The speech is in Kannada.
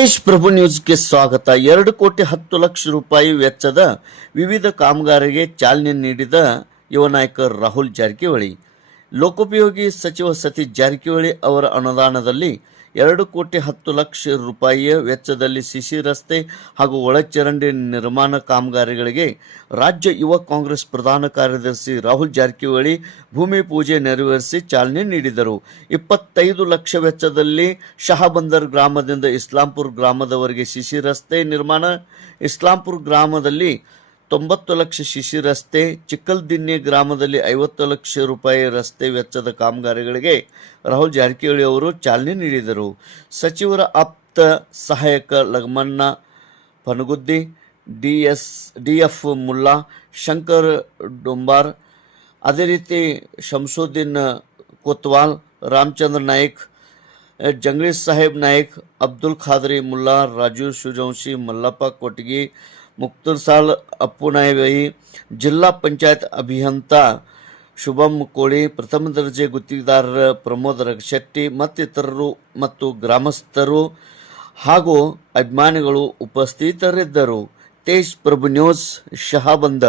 ತೇಜ್ ಪ್ರಭು ನ್ಯೂಸ್ಗೆ ಸ್ವಾಗತ. 2,10,00,000 ವೆಚ್ಚದ ವಿವಿಧ ಕಾಮಗಾರಿಗೆ ಚಾಲನೆ ನೀಡಿದ ಯುವ ನಾಯಕ ರಾಹುಲ್ ಜಾರಕಿಹೊಳಿ. ಲೋಕೋಪಯೋಗಿ ಸಚಿವ ಸತೀಶ್ ಜಾರಕಿಹೊಳಿ ಅವರ ಅನುದಾನದಲ್ಲಿ 2,10,00,000 ವೆಚ್ಚದಲ್ಲಿ ಸಿಸಿ ರಸ್ತೆ ಹಾಗೂ ಒಳಚರಂಡಿ ನಿರ್ಮಾಣ ಕಾಮಗಾರಿಗಳಿಗೆ ರಾಜ್ಯ ಯುವ ಕಾಂಗ್ರೆಸ್ ಪ್ರಧಾನ ಕಾರ್ಯದರ್ಶಿ ರಾಹುಲ್ ಜಾರಕಿಹೊಳಿ ಭೂಮಿ ಪೂಜೆ ನೆರವೇರಿಸಿ ಚಾಲನೆ ನೀಡಿದರು. 25 ಲಕ್ಷ ವೆಚ್ಚದಲ್ಲಿ ಶಹಾಬಂದರ್ ಗ್ರಾಮದಿಂದ ಇಸ್ಲಾಂಪುರ ಗ್ರಾಮದವರೆಗೆ ಸಿಸಿ ರಸ್ತೆ ನಿರ್ಮಾಣ, ಇಸ್ಲಾಂಪುರ ಗ್ರಾಮದಲ್ಲಿ 90 ಲಕ್ಷ ಸಿಸಿ ರಸ್ತೆ, ಚಿಕ್ಕಲ್ದಿನ್ನಿ ಗ್ರಾಮದಲ್ಲಿ 50 ಲಕ್ಷ ರೂಪಾಯಿ ರಸ್ತೆ ವೆಚ್ಚದ ಕಾಮಗಾರಿಗಳಿಗೆ ರಾಹುಲ್ ಜಾರಕಿಹೊಳಿ ಅವರು ಚಾಲನೆ ನೀಡಿದರು. ಸಚಿವರ ಆಪ್ತ ಸಹಾಯಕ ಲಗಮಣ್ಣ ಪನಗುದ್ದಿ, ಡಿಎಫ್ ಮುಲ್ಲಾ, ಶಂಕರ್ ಡೊಂಬಾರ್, ಅದೇ ರೀತಿ ಶಂಸುದ್ದೀನ್ ಕೊತ್ವಾಲ್, ರಾಮಚಂದ್ರ ನಾಯ್ಕ್, ಜಂಗ್ಲಿ ಸಾಹೇಬ್ ನಾಯ್ಕ್, ಅಬ್ದುಲ್ ಖಾದ್ರಿ ಮುಲ್ಲಾ, ರಾಜು ಸೂರ್ಯವಂಶಿ, ಮಲ್ಲಪ್ಪ ಕೊಟಗಿ, ಮುಕ್ತರ್ ಸಾಲ್ ಅಪ್ಪುನಾಯಿ, ಜಿಲ್ಲಾ ಪಂಚಾಯತ್ ಅಭಿಯಂತ ಶುಭಂ ಕೋಳಿ, ಪ್ರಥಮ ದರ್ಜೆ ಗುತ್ತಿಗೆದಾರರ ಪ್ರಮೋದ್ ರಗಶೆಟ್ಟಿ ಮತ್ತಿತರರು ಮತ್ತು ಗ್ರಾಮಸ್ಥರು ಹಾಗೂ ಅಭಿಮಾನಿಗಳು ಉಪಸ್ಥಿತರಿದ್ದರು. ತೇಜ್ ಪ್ರಭು ನ್ಯೂಸ್, ಶಹಾಬಂದರ್.